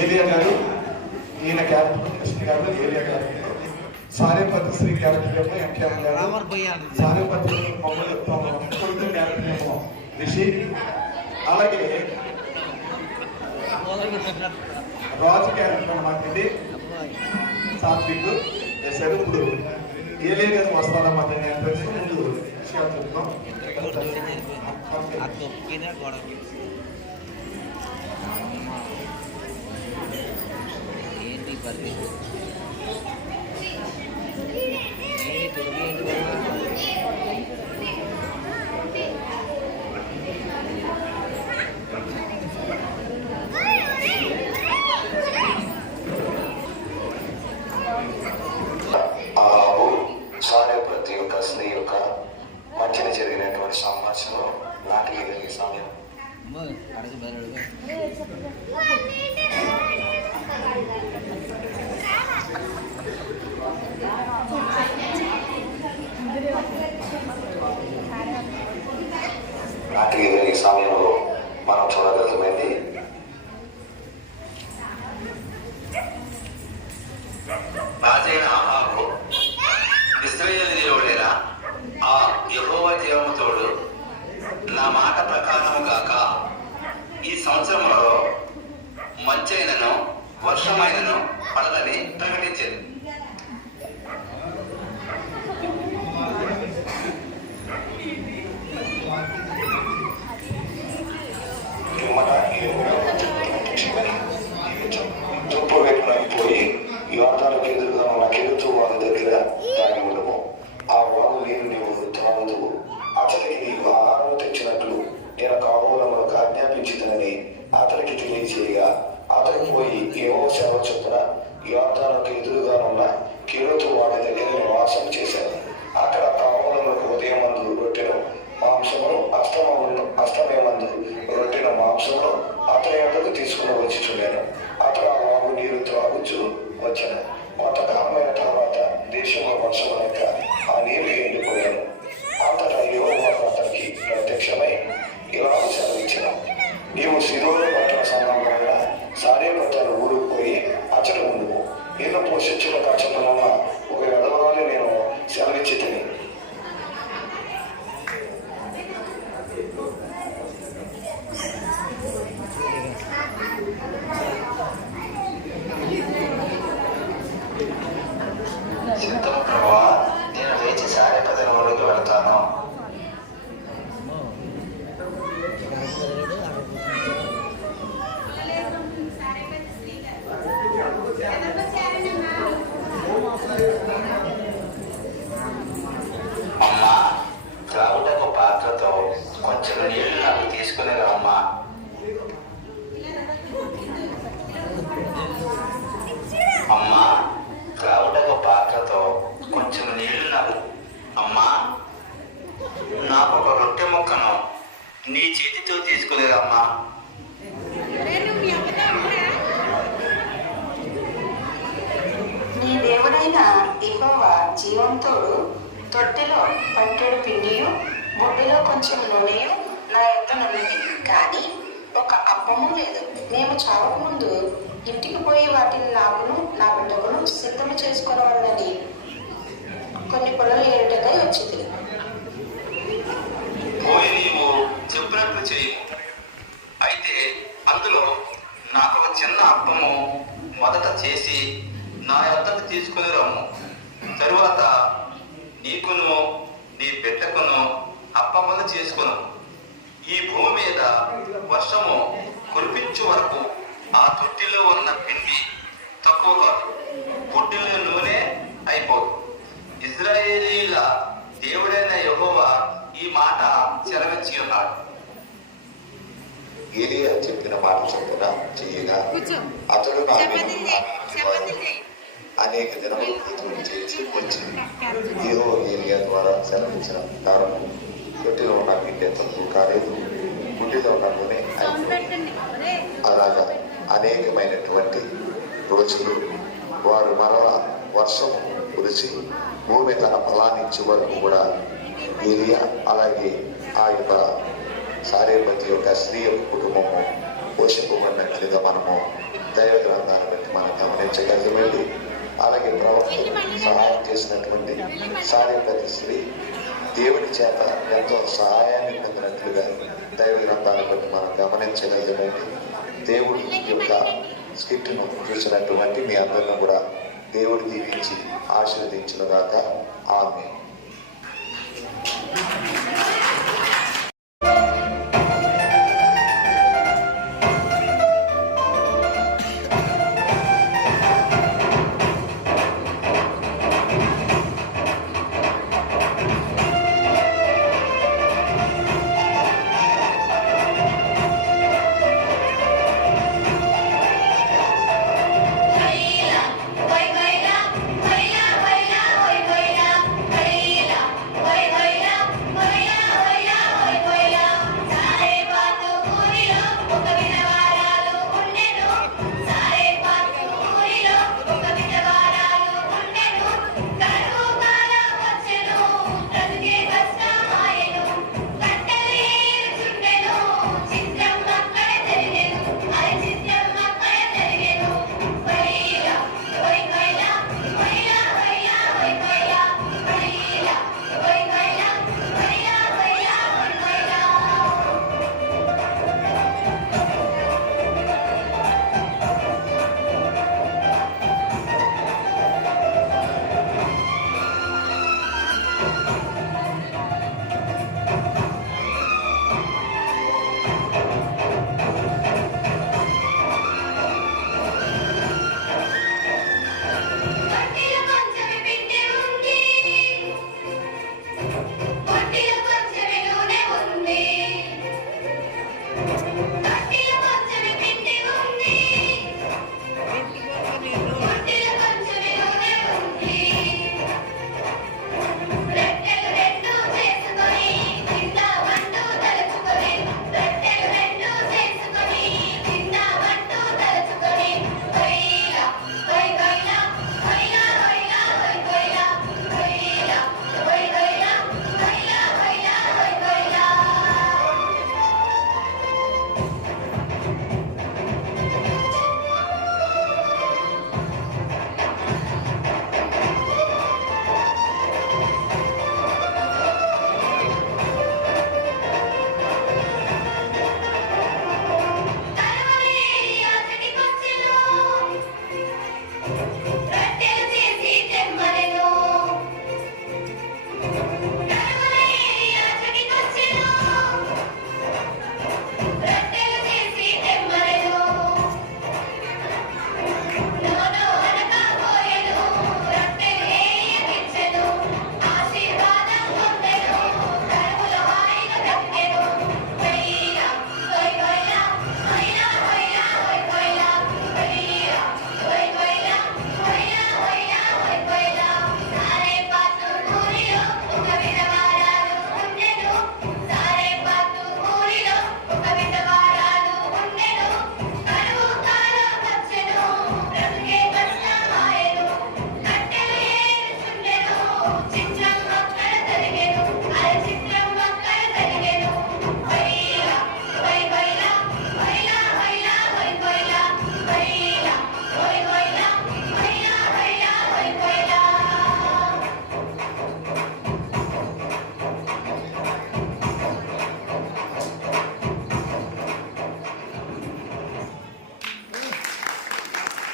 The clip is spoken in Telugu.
ఏలియా గారు, ఈయన క్యారెక్టర్ కృష్ణ గారు, ఏలియా గారు, సారేపతి శ్రీ క్యారెక్టర్ ఏమో ఎంకేఎం గారు, సారేపతి మమ్మల్ని కొడుకు క్యారెక్టర్ ఏమో రిషి, అలాగే రాజు క్యారెక్టర్ అన్నమాట ఇది సాత్విక్ వేశారు. ఇప్పుడు ఏలియా గారు వస్తారన్నమాట. నేను తెలిసి ముందు విషయాలు చెప్తాం. ప్రతి ఒక్క స్త్రీ యొక్క మధ్యన జరిగినటువంటి సంభాషణలో నాటికి కలిగే సమయం నాటికి కలిగే సమయంలో మనం చూడగలుగుతుంది. రాజైన అహాబు ఇశ్రాయేలు దేవుడేరా, ఆ యెహోవా జీవము తోడు నా మాట ప్రకారము గాక ఈ సంవత్సరంలో మంచైనను వర్షమైనను పడదని ప్రకటించింది. తూర్పు వైపున పోయి యోర్దానుకు ఎదురుగా ఉన్న కెరూతు వాగు దగ్గర తాగి ఉండము. ఆ వాగు నీరు నీవు త్రాగుదువు. అతనికి నీకు ఆహారం తెచ్చినట్లు నేను కాబూలములకు ఆజ్ఞాపించిందని అతనికి తెలియజేయగా అతను పోయి యెహోవా సేవ చొప్పున యోర్దానుకు ఎదురుగా ఉన్న కెరూతు వాగు దగ్గర నివాసం చేశాను. అక్కడ కాబూలములకు ఉదయమందు రొట్టెను మాంసమును అస్తమయమందు రొట్టెను మాంసమును అతని వద్దకు తీసుకుని వచ్చుచున్నాను. అతను ఆ వాగు నీరు త్రాగుచు వచ్చాను. కొంతకాలమైన తర్వాత దేశంలో వర్షము లేక ఆ నీరు ఎండిపోయాను. అంతటా యెహోవా అతనికి ప్రత్యక్షమై ఇలా సెలవిచ్చాను, నీవు సిదోను పట్టణ సంబంధమైన సారేపతను ఊరుకు పోయి అచ్చట ఉండుము. నిన్ను పోషించిన కక్షపనున్న ఒక విధవరాలు నేను సెలవిచ్చి తిని సిద్ధం ప్రభా, నేను లేచి సారేపతన ఊరికి వెళ్తాను. అమ్మా, త్రాగుటకు పాత్రతో కొంచెం నీళ్లు నాకు తీసుకునేగా అమ్మా. అమ్మా, త్రాగుటకు పాత్రతో కొంచెం నీళ్లు నాకు అమ్మా. నాకు ఒక రొట్టె ముక్కను నీ చేతితో తీసుకునేగా అమ్మా. నీ దేవుడైన యెహోవా జీవంతోడు తొట్టెలో పట్టెడు పిండియు బొడ్డులో కొంచెం నూనెయు నా యొద్ద ఉన్నది, కానీ ఒక అప్పము లేదు. మేము చావక ముందు ఇంటికి పోయి వాటిని నాకును నా బిడ్డకును సిద్ధము చేసుకోవాలని కొన్ని పొలలు ఏరుటకై వచ్చింది. నీవు చెప్పినట్లు చేయి. అయితే అందులో నాకు ఒక చిన్న అప్పము మొదట చేసి నా యొద్దకు తీసుకుని రమ్ము. తరువాత నీకును నీ బిడ్డకును అప్పములు చేసుకును. ఈ భూమి మీద వర్షము కురిపించు వరకు ఆ తొట్టిలో ఉన్న పిండి తక్కువ కాదు, పొట్టిలో నూనె అయిపోదు. ఇశ్రాయేలీల దేవుడైన యెహోవా ఈ మాట సెలవిచ్చి ఉన్నాడు. ఏలియా చెప్పిన మాట చొప్పున చేయగా అతడు అనేక దినములు చేసి వచ్చింది. యెహోవా ఏలియా ద్వారా సెలవించిన కారణం తొట్టిలో ఉన్న పిండి తక్కువ కాలేదు, గుడ్డిలో ఉన్న నూనె అయిపోయింది. అలాగా అనేకమైనటువంటి రోజులు వారు మరలా వర్షం కురిసి భూమి తన ఫలాన్ని ఇచ్చే వరకు కూడా ఏలియా అలాగే ఆ యొక్క సారేపతి యొక్క స్త్రీ యొక్క కుటుంబము పోషింపబడినట్లుగా మనము దైవ గ్రంథాన్ని బట్టి మనం గమనించగలిగామండి. అలాగే ప్రవక్తకు సహాయం చేసినటువంటి సారేపతి స్త్రీ దేవుడి చేత ఎంతో సహాయాన్ని పొందినట్లుగా దైవ గ్రంథాన్ని బట్టి మనం గమనించగలిగామండి. దేవుడి యొక్క స్కిట్ను చూసినటువంటి మీ అందరిని కూడా దేవుడు దీవించి ఆశీర్వదించును గాక. ఆమేన్.